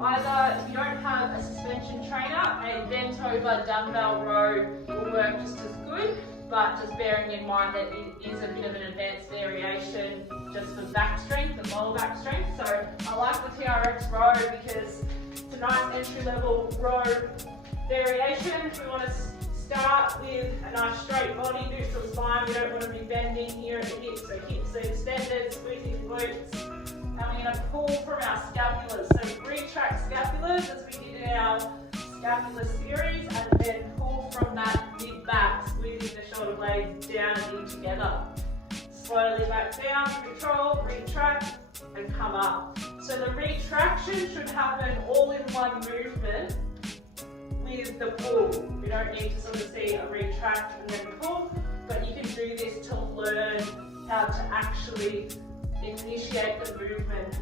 either, if you don't have a suspension trainer, a bent over dumbbell row will work just as good, but just bearing in mind that it is a bit of an advanced variation just for back strength and lower back strength. So I like the TRX row because it's a nice entry level row variation. We want to start with a nice straight body, neutral spine. We don't want to be bending here at the hips, so hips are extended, squeezing glutes. And we're going to pull from our scapulars. So retract scapulars as we did in our scapular series, and then pull from that mid back, squeezing the shoulder blades down and in together. Slowly back down, control, retract, and come up. So the retraction should happen all in one movement with the pull. We don't need to sort of see a retract and then pull, but you can do this to learn how to actually initiate the movement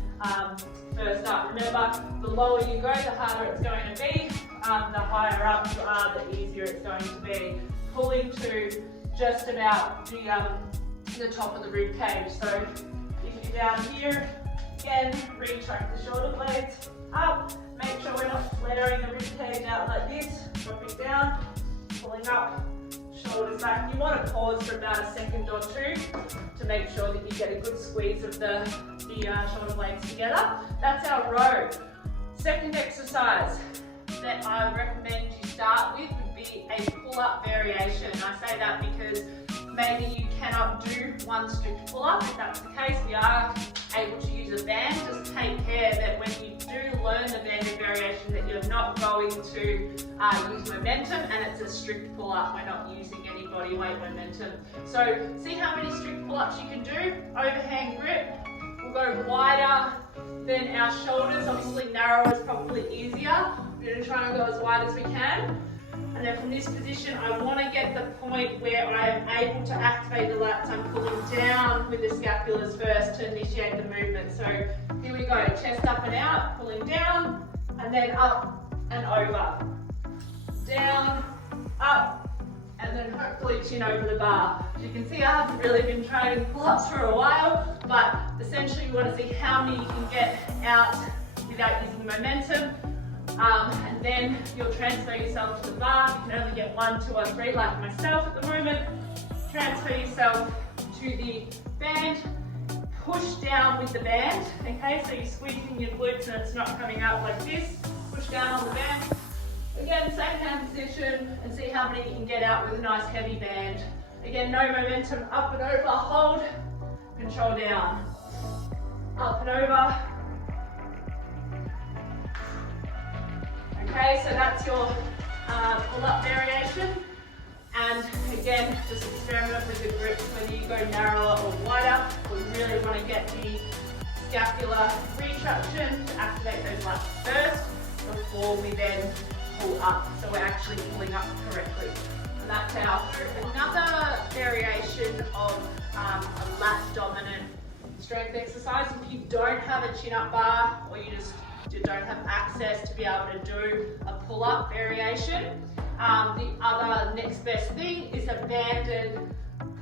first up. Remember, the lower you go, the harder it's going to be. The higher up you are, the easier it's going to be. Pulling to just about the top of the rib cage. So if you're down here, again, retract the shoulder blades up. Make sure we're not flaring the rib cage out like this. Dropping down, pulling up, shoulders back. You want to pause for about a second or two to make sure that you get a good squeeze of the shoulder blades together. That's our row. Second exercise that I recommend you start with would be a pull-up variation. I say that because maybe you cannot do one strict pull-up. If that's the case, we are able to use a band. Just take care that when you do learn the banded variation that you're not going to use momentum and it's a strict pull-up. We're not using any body weight momentum. So see how many strict pull-ups you can do. Overhand grip. We'll go wider than our shoulders. Obviously narrow is probably easier. We're going to try and go as wide as we can. And then from this position, I want to get the point where I am able to activate the lats. I'm pulling down with the scapulars first to initiate the movement. So here we go, chest up and out, pulling down, and then up and over. Down, up, and then hopefully chin over the bar. As you can see, I haven't really been training pull-ups for a while, but essentially you want to see how many you can get out without using momentum. And then you'll transfer yourself to the bar. You can only get 1, 2 or 3 like myself at the moment. Transfer yourself to the band. Push down with the band. Okay, so you're squeezing your glutes and it's not coming out like this. Push down on the band. Again, same hand position, and see how many you can get out with a nice heavy band. Again, no momentum, up and over, hold, control down. Up and over. Okay, so that's your pull-up variation. And again, just experiment with the grips, whether you go narrower or wider. We really want to get the scapular retraction to activate those lats first before we then pull up. So we're actually pulling up correctly. And that's our another variation of a lat dominant strength exercise. If you don't have a chin-up bar, or you don't have access to be able to do a pull-up variation, the other next best thing is a banded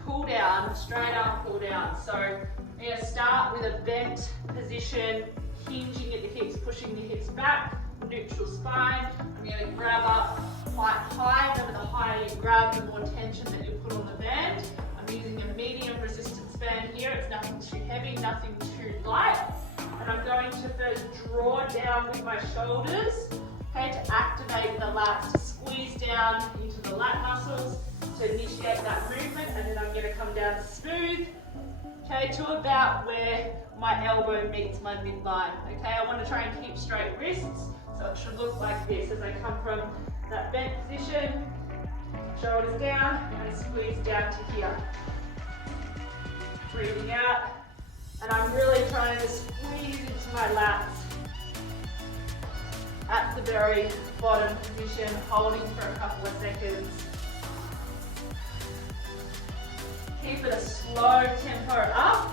pull-down, straight arm pull-down. So we're going to start with a bent position, hinging at the hips, pushing the hips back, neutral spine. I'm going to grab up quite high. Remember, the higher you grab, the more tension that you put on the band. I'm using a medium resistance band here. It's nothing too heavy, nothing too light. And I'm going to first draw down with my shoulders, okay, to activate the lats, to squeeze down into the lat muscles, to initiate that movement, and then I'm going to come down smooth, okay, to about where my elbow meets my midline, okay. I want to try and keep straight wrists, so it should look like this as I come from that bent position, shoulders down, and squeeze down to here. Breathing out. And I'm really trying to squeeze into my lats at the very bottom position, holding for a couple of seconds. Keep it a slow tempo up.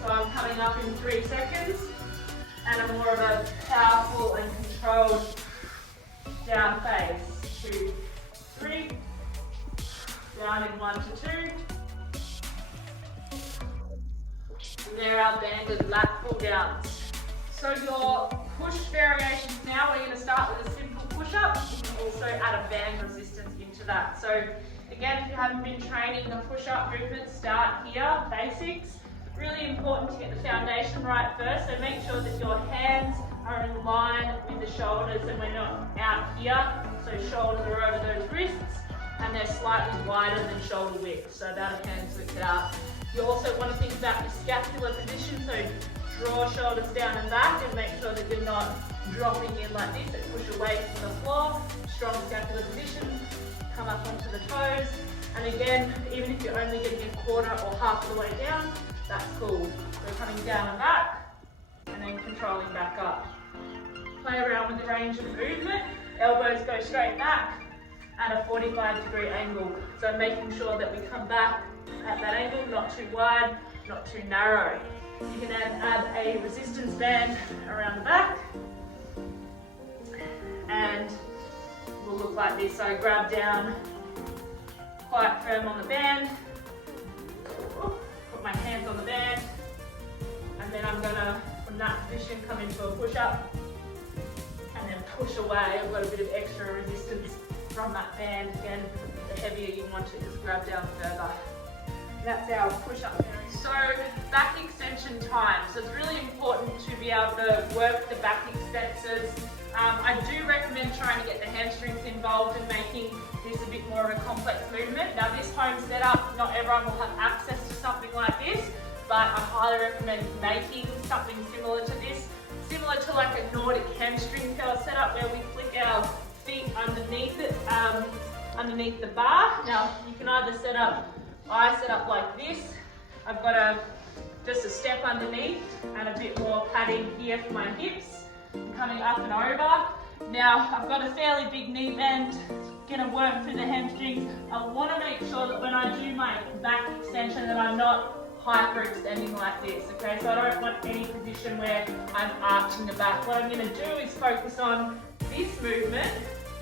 So I'm coming up in 3 seconds, and a more of a powerful and controlled down phase. 2, 3, down in 1 to 2. And there are banded lat pull downs. So your push variations now. We're going to start with a simple push-up. You can also add a band resistance into that. So again, if you haven't been training the push-up movement, start here, basics. Really important to get the foundation right first, so make sure that your hands are in line with the shoulders and we're not out here. So shoulders are over those wrists and they're slightly wider than shoulder width, so about a hand's width out. You also want to think about your scapular position, so draw shoulders down and back and make sure that you're not dropping in like this and push away from the floor. Strong scapular position, come up onto the toes. And again, even if you're only getting a quarter or half of the way down, that's cool. We're coming down and back and then controlling back up. Play around with the range of movement. Elbows go straight back at a 45-degree angle. So making sure that we come back at that angle, not too wide, not too narrow. You can add a resistance band around the back and will look like this. So grab down quite firm on the band, put my hands on the band, and then I'm gonna, from that position, come into a push-up and then push away. I've got a bit of extra resistance from that band. Again, the heavier you want it, just grab down further. That's our push-up variation. So back extension time. So it's really important to be able to work the back extensors. I do recommend trying to get the hamstrings involved in making this a bit more of a complex movement. Now this home setup, not everyone will have access to something like this, but I highly recommend making something similar to this. Similar to like a Nordic hamstring curl setup where we flick our feet underneath it, underneath the bar. Now you can either set up, I set up like this. I've got just a step underneath and a bit more padding here for my hips. I'm coming up and over. Now I've got a fairly big knee bend, gonna work through the hamstrings. I wanna make sure that when I do my back extension that I'm not hyperextending like this, okay? So I don't want any position where I'm arching the back. What I'm gonna do is focus on this movement,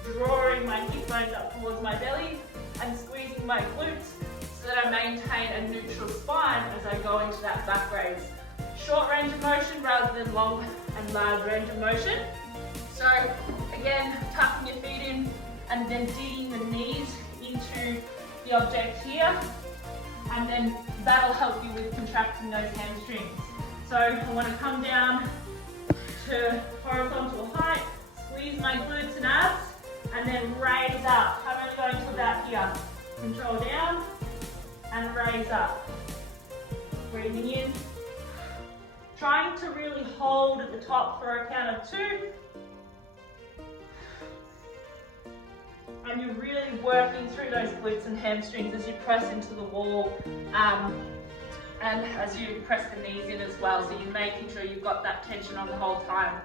drawing my hip bones up towards my belly and squeezing my glutes so that I maintain a neutral spine as I go into that back raise. Short range of motion rather than long and large range of motion. So again, tucking your feet in and then digging the knees into the object here, and then that'll help you with contracting those hamstrings. So I want to come down to horizontal height, squeeze my glutes and abs, and then raise up. I'm only going to about here. Control down and raise up. Breathing in. Trying to really hold at the top for a count of 2. And you're really working through those glutes and hamstrings as you press into the wall and as you press the knees in as well. So you're making sure you've got that tension on the whole time.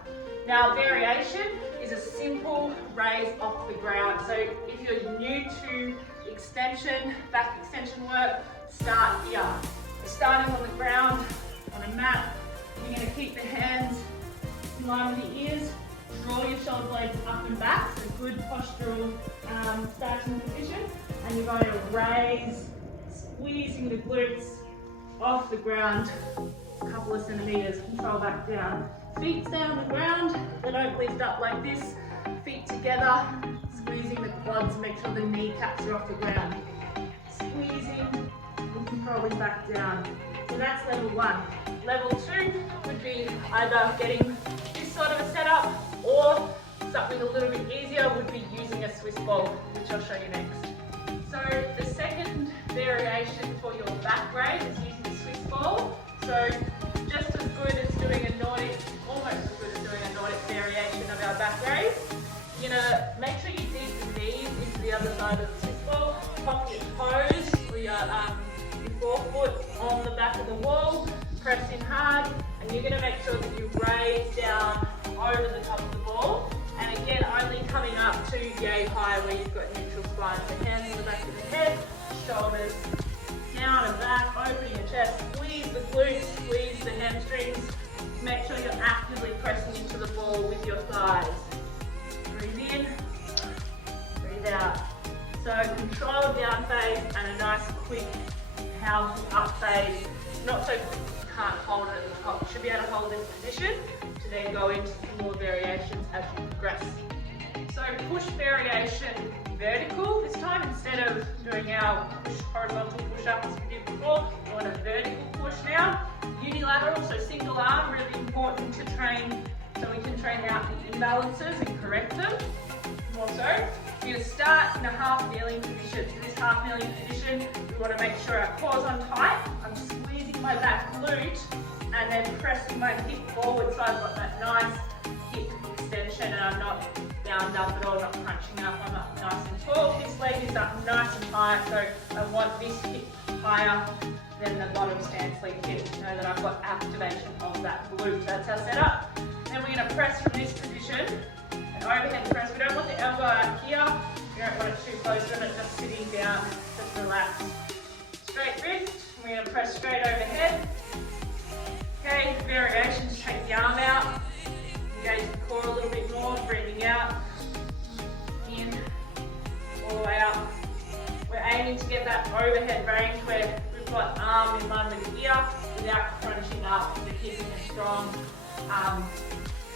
Now variation is a simple raise off the ground. So if you're new to extension, back extension work, start here. We're starting on the ground, on a mat. You're going to keep the hands in line with the ears. Draw your shoulder blades up and back, so good postural starting position. And you're going to raise, squeezing the glutes off the ground, a couple of centimeters, control back down. Feet stay on the ground, they don't lift up like this. Feet together, squeezing the quads, make sure the kneecaps are off the ground. Squeezing and controlling back down. So that's level 1. Level 2 would be either getting this sort of a setup or something a little bit easier would be using a Swiss ball, which I'll show you next. So the second variation for your back raise is using the Swiss ball. So just as good as doing a Nordic, almost as good as doing a Nordic variation of our back raise. You're gonna make sure you dig the knees into the other side of the Swiss ball, pop your toes or your forefoot on the back of the wall, press in hard, and you're gonna make sure that you raise down over the top of the ball. And again, only coming up to yay high where you've got neutral spine. So hands on the back of the head, shoulders down and back, opening your chest, squeeze the glutes, squeeze the hamstrings. Make sure you're actively pressing into the ball with your thighs. Breathe in, breathe out. So controlled down phase and a nice quick powerful up phase. Not so can't hold it at the top. You should be able to hold this position to then go into some more variations as you progress. So push variation vertical this time instead of doing our push horizontal push-up as we did before. We want a vertical push now. Unilateral, so single arm, really important to train so we can train out the imbalances and correct them. More so, we're going to start in a half kneeling position. So this half kneeling position, we want to make sure our core's on tight. I'm squeezing my back glute and then pressing my hip forward so I've got that nice hip extension and I'm not bound up at all, not crunching up. I'm up nice and tall. This leg is up nice and high, so I want this hip higher than the bottom stance leg hip to know that I've got activation of that glute. That's our setup. Then we're going to press from this position. An overhead press. We don't want the elbow out here. We don't want it too close. We want it just sitting down, just relax. Straight wrist. We're going to press straight overhead. Okay, variation, just take the arm out. Engage the core a little bit more, breathing out. In, all the way up. We're aiming to get that overhead range where we've got arm in line with the ear without crunching up. We're keeping a strong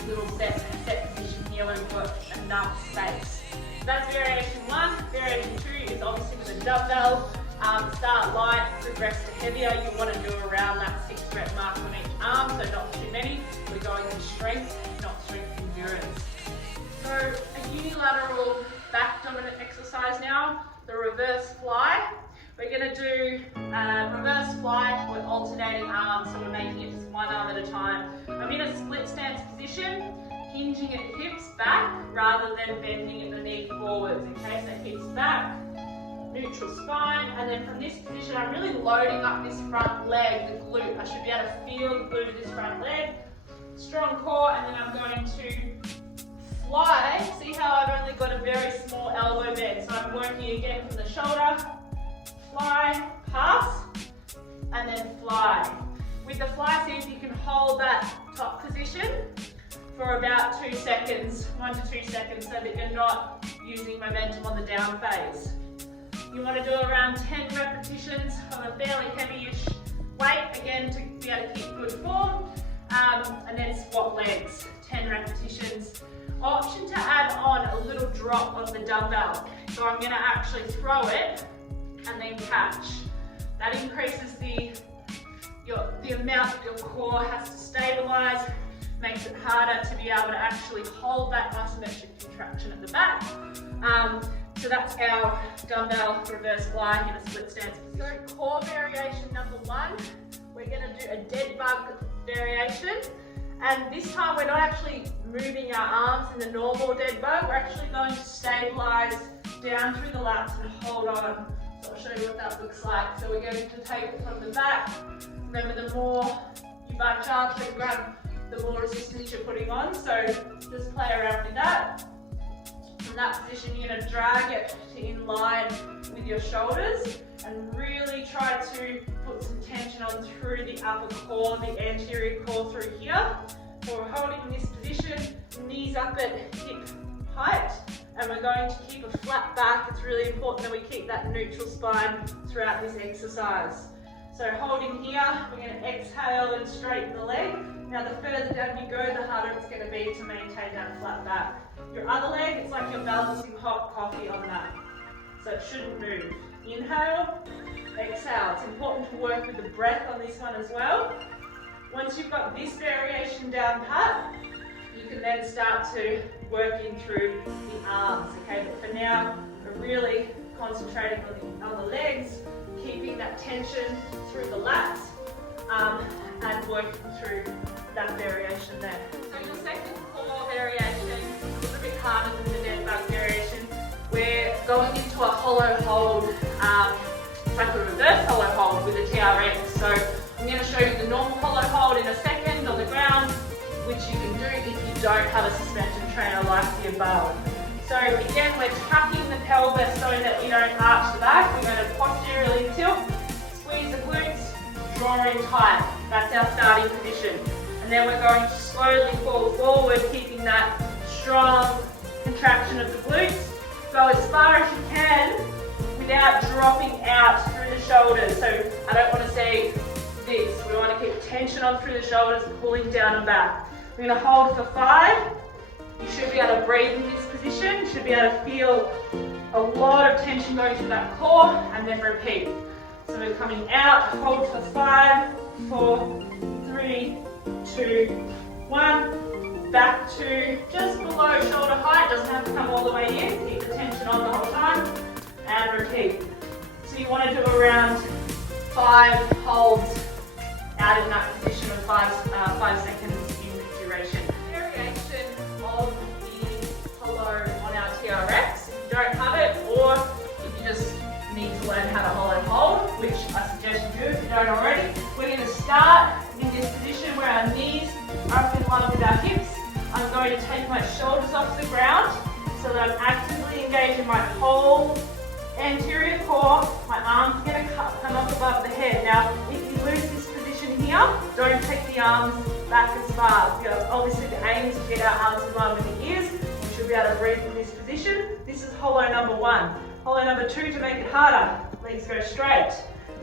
little set position here where we've got enough space. So that's variation 1. Variation 2 is obviously with a dumbbell. Start light, progress to heavier. You want to do around that 6 rep mark on each arm, so not too many. We're going to strength, not strength endurance. So a unilateral back dominant exercise now, the reverse fly. We're going to do reverse fly with alternating arms, so we're making it just one arm at a time. I'm in a split stance position, hinging at the hips back rather than bending at the knee forwards. Okay, so hips back, neutral spine, and then from this position I'm really loading up this front leg, the glute. I should be able to feel the glute of this front leg. Strong core, and then I'm going to fly. See how I've only got a very small elbow bend, so I'm working again from the shoulder. Fly, pass, and then fly. With the fly, see if you can hold that top position for about 2 seconds, 1 to 2 seconds, so that you're not using momentum on the down phase. You want to do around 10 repetitions on a fairly heavy-ish weight, again to be able to keep good form, and then swap legs, 10 repetitions. Option to add on a little drop of the dumbbell. So I'm going to actually throw it and then catch. That increases the amount that your core has to stabilize, makes it harder to be able to actually hold that isometric contraction at the back. So that's our dumbbell reverse fly in a split stance position. So core variation number 1, we're going to do a dead bug variation. And this time we're not actually moving our arms in the normal dead bug, we're actually going to stabilize down through the lats and hold on. So I'll show you what that looks like. So we're going to take it from the back. Remember, the more you bunch up and grab, the more resistance you're putting on. So just play around with that. From that position, you're going to drag it to in line with your shoulders and really try to put some tension on through the upper core, the anterior core through here. So we're holding in this position, knees up at hip height, and we're going to keep a flat back. It's really important that we keep that neutral spine throughout this exercise. So holding here, we're going to exhale and straighten the leg. Now the further down you go, the harder it's going to be to maintain that flat back. Your other leg, it's like you're balancing hot coffee on that. So it shouldn't move. Inhale, exhale. It's important to work with the breath on this one as well. Once you've got this variation down pat, you can then start to work in through the arms, okay? But for now, we're really concentrating on the legs, keeping that tension through the lats, and working through that variation there. So your second core variation is a little bit harder than the dead bug variation. We're going into a hollow hold, like a reverse hollow hold with a TRX. So I'm going to show you the normal hollow hold in a second on the ground, which you can do if you don't have a suspension trainer like the above. So again, we're tucking the pelvis so that you don't arch the back. We're going to posteriorly tilt, squeeze the glutes, draw in tight. That's our starting position. And then we're going to slowly fall forward, keeping that strong contraction of the glutes. Go as far as you can without dropping out through the shoulders. So I don't want to say this. We want to keep tension on through the shoulders, pulling down and back. We're going to hold for 5. You should be able to breathe in this position. You should be able to feel a lot of tension going through that core, and then repeat. So we're coming out, hold for 5, 4, 3, 2, 1. Back to just below shoulder height. Doesn't have to come all the way in. Keep the tension on the whole time. And repeat. So you want to do around 5 holds out in that position of 5 seconds in duration. Variation of the hollow on our TRX. If you don't have it, or if you just need to learn how to hollow hold, which I suggest you do if you don't already, we're going to start in this position where our knees are up in line with our hips. I'm going to take my shoulders off the ground so that I'm actively engaging my whole anterior core. My arms are going to come up above the head. Now, if you lose this position here, don't take the arms back as far. Because obviously the aim is to get our arms in line with the ears. We should be able to breathe in this position. This is hollow number 1. Hollow number 2, to make it harder, legs go straight.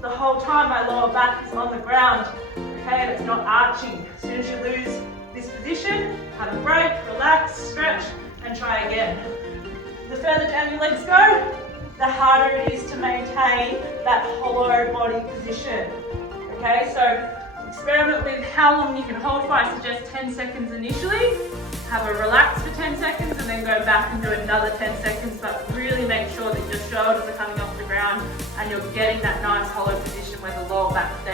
The whole time my lower back is on the ground, okay, and it's not arching. As soon as you lose this position, have a break, relax, stretch, and try again. The further down your legs go, the harder it is to maintain that hollow body position. Okay, so experiment with how long you can hold for. I suggest 10 seconds initially. Have a relax for 10 seconds and then go back and do another 10 seconds, but really make sure that your shoulders are coming off the ground and you're getting that nice hollow position where the lower back